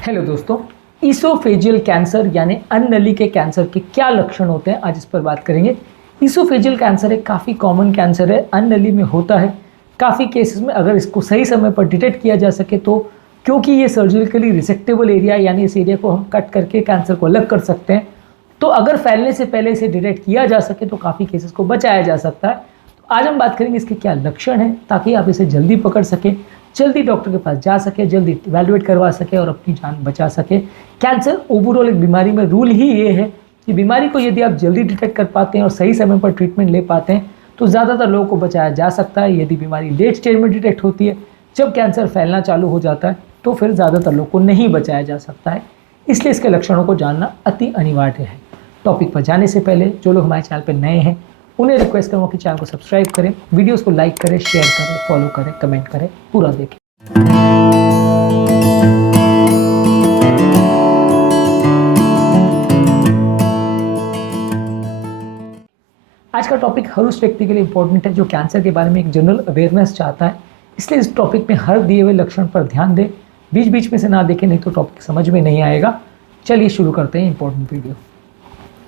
Hello दोस्तों, oesophageal cancer यानी अन्ननली के कैंसर के क्या लक्षण होते हैं आज इस पर बात करेंगे। ईसोफेजियल कैंसर एक काफ़ी कॉमन कैंसर है, अन्ननली में होता है। काफ़ी केसेस में अगर इसको सही समय पर डिटेक्ट किया जा सके तो क्योंकि ये सर्जिकली रिसेक्टेबल एरिया यानी इस एरिया को हम कट करके कैंसर को अलग कर सकते हैं, तो अगर फैलने से पहले इसे डिटेक्ट किया जा सके तो काफ़ी केसेस को बचाया जा सकता है। तो आज हम बात करेंगे इसके क्या लक्षण हैं ताकि आप इसे जल्दी पकड़ सकें, जल्दी डॉक्टर के पास जा सके, जल्दी इवैल्यूएट करवा सके और अपनी जान बचा सके। कैंसर ओवरऑल एक बीमारी में रूल ही ये है कि बीमारी को यदि आप जल्दी डिटेक्ट कर पाते हैं और सही समय पर ट्रीटमेंट ले पाते हैं तो ज़्यादातर लोगों को बचाया जा सकता है। यदि बीमारी लेट स्टेज में डिटेक्ट होती है, जब कैंसर फैलना चालू हो जाता है, तो फिर ज़्यादातर लोगों को नहीं बचाया जा सकता है। इसलिए इसके लक्षणों को जानना अति अनिवार्य है। टॉपिक पर जाने से पहले जो लोग हमारे चैनल पर नए हैं उन्हें रिक्वेस्ट करूँगा कि चैनल को सब्सक्राइब करें, वीडियोस को लाइक करें, शेयर करें, फॉलो करें, कमेंट करें, पूरा देखें। आज का टॉपिक हर उस व्यक्ति के लिए इंपॉर्टेंट है जो कैंसर के बारे में एक जनरल अवेयरनेस चाहता है। इसलिए इस टॉपिक में हर दिए हुए लक्षण पर ध्यान दें, बीच बीच में से ना देखें, नहीं तो टॉपिक समझ में नहीं आएगा। चलिए शुरू करते हैं इंपॉर्टेंट वीडियो।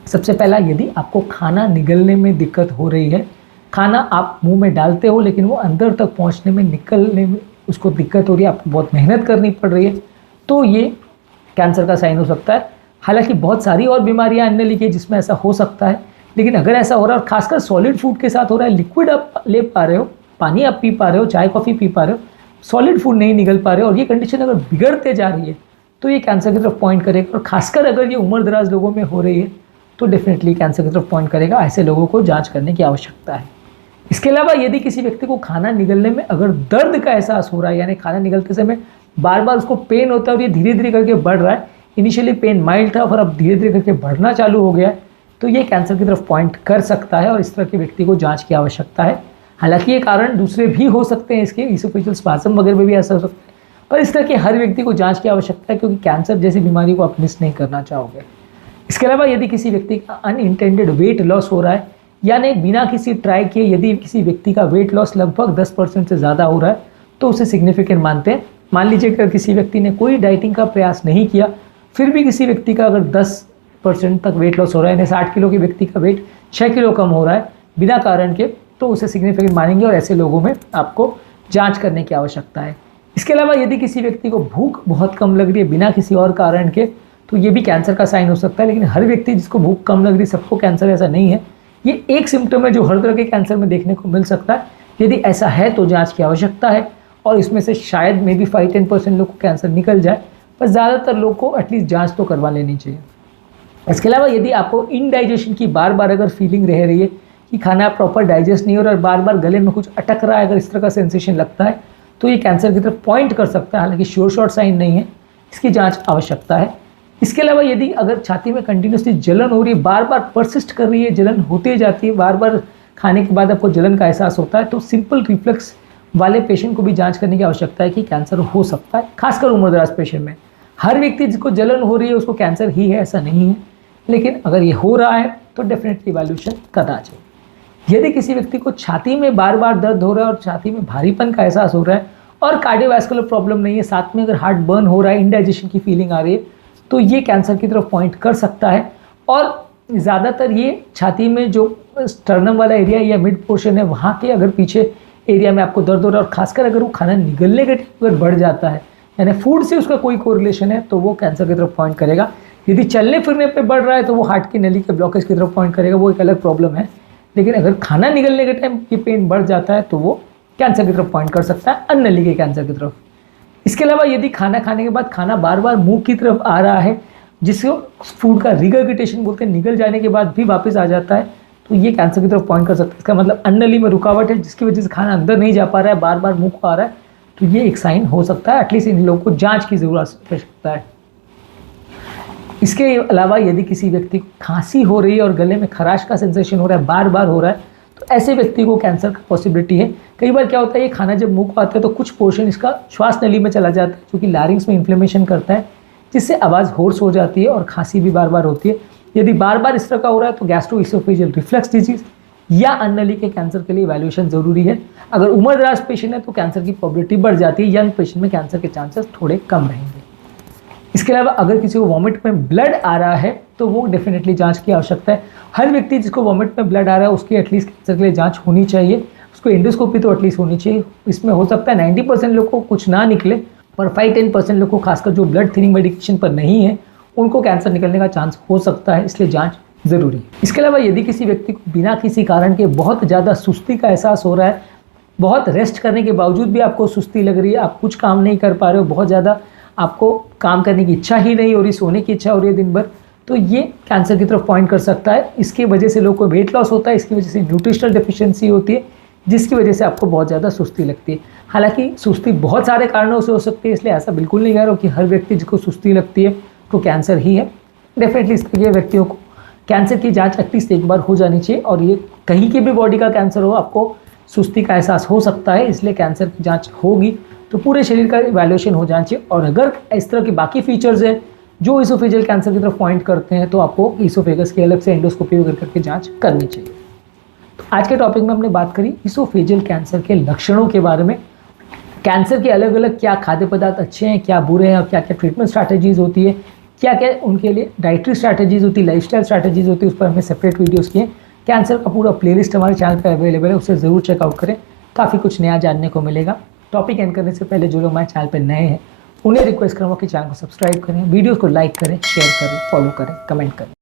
सबसे पहला, यदि आपको खाना निगलने में दिक्कत हो रही है, खाना आप मुंह में डालते हो लेकिन वो अंदर तक पहुंचने में, निकलने में उसको दिक्कत हो रही है, आपको बहुत मेहनत करनी पड़ रही है, तो ये कैंसर का साइन हो सकता है। हालांकि बहुत सारी और बीमारियां अन्य लिखी जिसमें ऐसा हो सकता है, लेकिन अगर ऐसा हो रहा है और खासकर सॉलिड फूड के साथ हो रहा है, लिक्विड आप ले पा रहे हो, पानी आप पी पा रहे हो, चाय कॉफ़ी पी पा रहे हो, सॉलिड फूड नहीं निगल पा रहे हो और ये कंडीशन अगर बिगड़ते जा रही है तो ये कैंसर की तरफ पॉइंट करेगा। और खासकर अगर ये उम्र दराज लोगों में हो रही है तो डेफिनेटली कैंसर की तरफ पॉइंट करेगा। ऐसे लोगों को जांच करने की आवश्यकता है। इसके अलावा यदि किसी व्यक्ति को खाना निगलने में अगर दर्द का एहसास हो रहा है, यानी खाना निगलते समय बार बार उसको पेन होता है और ये धीरे धीरे करके बढ़ रहा है, इनिशियली पेन माइल्ड था और अब धीरे धीरे करके बढ़ना चालू हो गया है, तो ये कैंसर की तरफ पॉइंट कर सकता है और इस तरह के व्यक्ति को जांच की आवश्यकता है। हालांकि ये कारण दूसरे भी हो सकते हैं, इसके ईसोफेजियल स्पाज़म वगैरह में भी ऐसा हो सकता है, पर इस तरह के हर व्यक्ति को जाँच की आवश्यकता है क्योंकि कैंसर जैसी बीमारी को आप मिस नहीं करना चाहोगे। इसके अलावा यदि किसी व्यक्ति का अनइंटेंडेड वेट लॉस हो रहा है, यानी बिना किसी ट्राई किए यदि किसी व्यक्ति का वेट लॉस लगभग 10% से ज़्यादा हो रहा है तो उसे सिग्निफिकेंट मानते हैं। मान लीजिए कि अगर किसी व्यक्ति ने कोई डाइटिंग का प्रयास नहीं किया, फिर भी किसी व्यक्ति का अगर 10% तक वेट लॉस हो रहा है, यानी 60 किलो के व्यक्ति का वेट 6 किलो कम हो रहा है बिना कारण के, तो उसे सिग्निफिकेंट मानेंगे और ऐसे लोगों में आपको जाँच करने की आवश्यकता है। इसके अलावा यदि किसी व्यक्ति को भूख बहुत कम लग रही है बिना किसी और कारण के, तो ये भी कैंसर का साइन हो सकता है। लेकिन हर व्यक्ति जिसको भूख कम लग रही सबको कैंसर ऐसा नहीं है। ये एक सिम्टम है जो हर तरह के कैंसर में देखने को मिल सकता है। यदि ऐसा है तो जांच की आवश्यकता है और इसमें से शायद मे बी 5-10% लोग को कैंसर निकल जाए, पर ज़्यादातर लोग को एटलीस्ट जांच तो करवा लेनी चाहिए। इसके अलावा यदि आपको इनडाइजेशन की बार बार अगर फीलिंग रह रही है कि खाना प्रॉपर डाइजेस्ट नहीं हो रहा और बार बार गले में कुछ अटक रहा है, अगर इस तरह का सेंसेशन लगता है तो ये कैंसर की तरफ पॉइंट कर सकता है। हालांकि श्योर शॉर्ट साइन नहीं है, इसकी जाँच आवश्यकता है। इसके अलावा यदि अगर छाती में कंटिन्यूसली जलन हो रही है, बार बार परसिस्ट कर रही है, जलन होती जाती है, बार बार खाने के बाद आपको जलन का एहसास होता है, तो सिंपल रिफ्लक्स वाले पेशेंट को भी जांच करने की आवश्यकता है कि कैंसर हो सकता है, खासकर उम्रदराज पेशेंट में। हर व्यक्ति जिसको जलन हो रही है उसको कैंसर ही है ऐसा नहीं है, लेकिन अगर ये हो रहा है तो डेफिनेटली इवैल्यूएशन करना चाहिए। यदि किसी व्यक्ति को छाती में बार बार दर्द हो रहा है और छाती में भारीपन का एहसास हो रहा है और कार्डियोवैस्कुलर प्रॉब्लम नहीं है, साथ में अगर हार्ट बर्न हो रहा है, इंडाइजेशन की फीलिंग आ रही है, तो ये कैंसर की तरफ पॉइंट कर सकता है। और ज़्यादातर ये छाती में जो स्टर्नम वाला एरिया या मिड पोर्शन है वहाँ के अगर पीछे एरिया में आपको दर्द हो रहा है और खासकर अगर वो खाना निगलने के टाइम अगर बढ़ जाता है, यानी फूड से उसका कोई कोरिलेशन है, तो वो कैंसर की तरफ पॉइंट करेगा। यदि चलने फिरने पर बढ़ रहा है तो वो हार्ट की नली के ब्लॉकेज की तरफ पॉइंट करेगा, वो एक अलग प्रॉब्लम है। लेकिन अगर खाना निगलने के टाइम ये पेन बढ़ जाता है तो वो कैंसर की तरफ पॉइंट कर सकता है, अन्ननली के कैंसर की तरफ। इसके अलावा यदि खाना खाने के बाद खाना बार बार मुंह की तरफ आ रहा है, जिसको फूड का रिगर्गिटेशन बोलते हैं, निगल जाने के बाद भी वापस आ जाता है, तो ये कैंसर की तरफ पॉइंट कर सकता है। इसका मतलब अन्ननली में रुकावट है जिसकी वजह से खाना अंदर नहीं जा पा रहा है, बार बार मुंह को आ रहा है, तो ये एक साइन हो सकता है। एटलीस्ट इन लोगों को जाँच की जरूरत पड़ सकता है। इसके अलावा यदि किसी व्यक्ति को खांसी हो रही है और गले में खराश का सेंसेशन हो रहा है, बार बार हो रहा है, तो ऐसे व्यक्ति को कैंसर का पॉसिबिलिटी है। कई बार क्या होता है, ये खाना जब मुंह को आता है तो कुछ पोर्शन इसका श्वास नली में चला जाता है, जो कि लैरिंग्स में इन्फ्लेमेशन करता है, जिससे आवाज़ होर्स हो जाती है और खांसी भी बार बार होती है। यदि बार बार इस तरह का हो रहा है तो गैस्ट्रोइसोफेजियल रिफ्लक्स डिजीज या अन्ननली के कैंसर के लिए इवैल्यूएशन ज़रूरी है। अगर उम्रदराज पेशेंट है तो कैंसर की प्रोबेबिलिटी बढ़ जाती है, यंग पेशेंट में कैंसर के चांसेस थोड़े कम रहेंगे। इसके अलावा अगर किसी को वॉमिट में ब्लड आ रहा है तो वो डेफिनेटली जांच की आवश्यकता है। हर व्यक्ति जिसको वॉमिट में ब्लड आ रहा है उसकी एटलीस्ट कैंसर के लिए जांच होनी चाहिए, उसको एंडोस्कोपी तो एटलीस्ट होनी चाहिए। इसमें हो सकता है 90% लोग को कुछ ना निकले, पर 5-10% लोग को, खासकर जो ब्लड थिनिंग मेडिकेशन पर नहीं है, उनको कैंसर निकलने का चांस हो सकता है, इसलिए जांच ज़रूरी है। इसके अलावा यदि किसी व्यक्ति को बिना किसी कारण के बहुत ज़्यादा सुस्ती का एहसास हो रहा है, बहुत रेस्ट करने के बावजूद भी आपको सुस्ती लग रही है, आप कुछ काम नहीं कर पा रहे हो, बहुत ज़्यादा आपको काम करने की इच्छा ही नहीं हो रही, सोने की इच्छा हो रही है दिन भर, तो ये कैंसर की तरफ पॉइंट कर सकता है। इसकी वजह से लोगों को वेट लॉस होता है, इसकी वजह से न्यूट्रिशनल डेफिशिएंसी होती है, जिसकी वजह से आपको बहुत ज़्यादा सुस्ती लगती है। हालांकि सुस्ती बहुत सारे कारणों से हो सकती है, इसलिए ऐसा बिल्कुल नहीं कह रहा हूँ कि हर व्यक्ति जिसको सुस्ती लगती है तो कैंसर ही है। डेफिनेटली इसके लिए व्यक्तियों को कैंसर की जांच एटलीस्ट एक बार हो जानी चाहिए, और ये कहीं के भी बॉडी का कैंसर हो, आपको सुस्ती का एहसास हो सकता है, इसलिए कैंसर की जांच होगी तो पूरे शरीर का इवैल्यूएशन हो जाना चाहिए। और अगर इस तरह के बाकी फीचर्स हैं जो इसोफेजियल कैंसर की तरफ पॉइंट करते हैं तो आपको इसोफेगस की अलग से एंडोस्कोपी वगैरह करके जांच करनी चाहिए। तो आज के टॉपिक में हमने बात करी इसोफेजियल कैंसर के लक्षणों के बारे में, कैंसर के अलग अलग क्या खाद्य पदार्थ अच्छे हैं, क्या बुरे हैं, और क्या क्या ट्रीटमेंट स्ट्रैटेजीज होती है, क्या क्या उनके लिए डाइटरी स्ट्रैटेजीज होती है, लाइफस्टाइल स्ट्रैटेजीज होती है, उस पर हमने सेपरेट वीडियोस किए। कैंसर का पूरा प्लेलिस्ट हमारे चैनल पर अवेलेबल है, उसे ज़रूर चेकआउट करें, काफ़ी कुछ नया जानने को मिलेगा। टॉपिक एंड करने से पहले जो लोग हमारे चैनल पर नए हैं उन्हें रिक्वेस्ट करूँगा कि चैनल को सब्सक्राइब करें, वीडियोज़ को लाइक करें, शेयर करें, फॉलो करें, कमेंट करें।